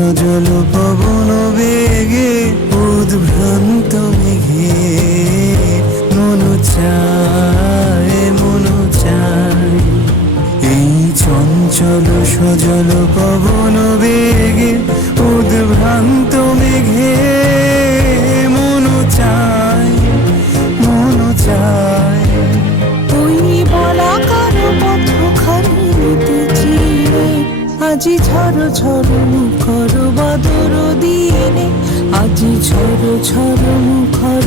সজল পবন বেগে উদ্ভ্রান্ত মেঘে। মন চায় মন চায়। এই চঞ্চল সজল পবন বেগে উদ্ভ্রান্ত মেঘে। আজি ঝড় ঝড় মুখর বাদর দিনে আজি ঝড় ঝড় মুখর